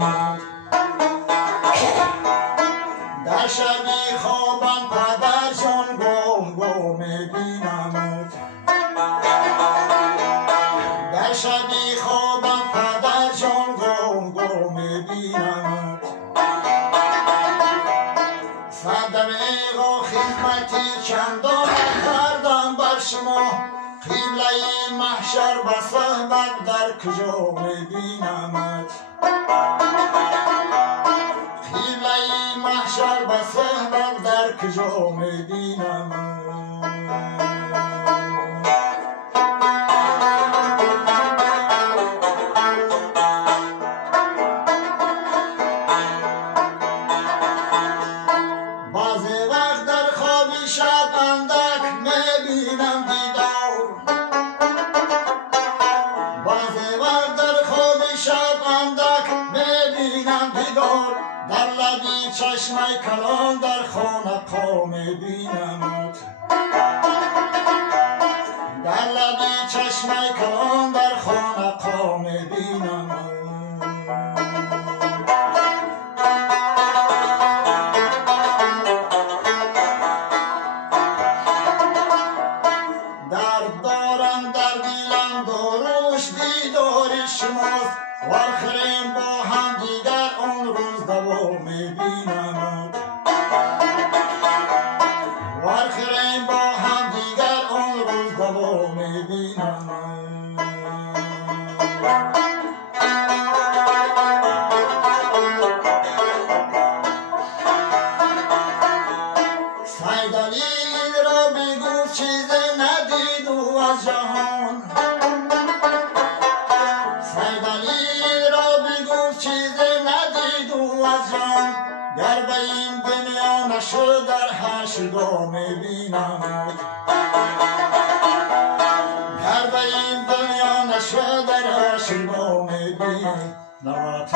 بینمت. در شبی خوابم پدر جان گم گم بینمت. در شبی خوابم پدر جان گم گم بینمت. صدقه خدمتی چندان کردم بر شما، قبله محشر به صحبت در کجا میبینمت. قبله محشر به صحبت در کجا میبینمت. بعضی وقت در خوابی شب اندک میبینم دیدار، بعضی وقت در خوابی شب اندک میبینم دیدار، در لبی چشمه کلان در خانقاه میبینمت. در لبی چشمه کلان در خانقاه میبینمت. درد دارم در دلم داروش دیدار شماست، وآخرین با هم دیگر آن روز دوا میبینمت. وآخرین با هم دیگر آن روز دوا میبینمت. صیدلی را بگو چیزی ندید او از جهان، صیدلی را بگو چیزی ندید او از جهان، گر به این دنیا نشد در حشرگاه میبینمت. گر به این دنیا نشد در حشرگاه میبینمت.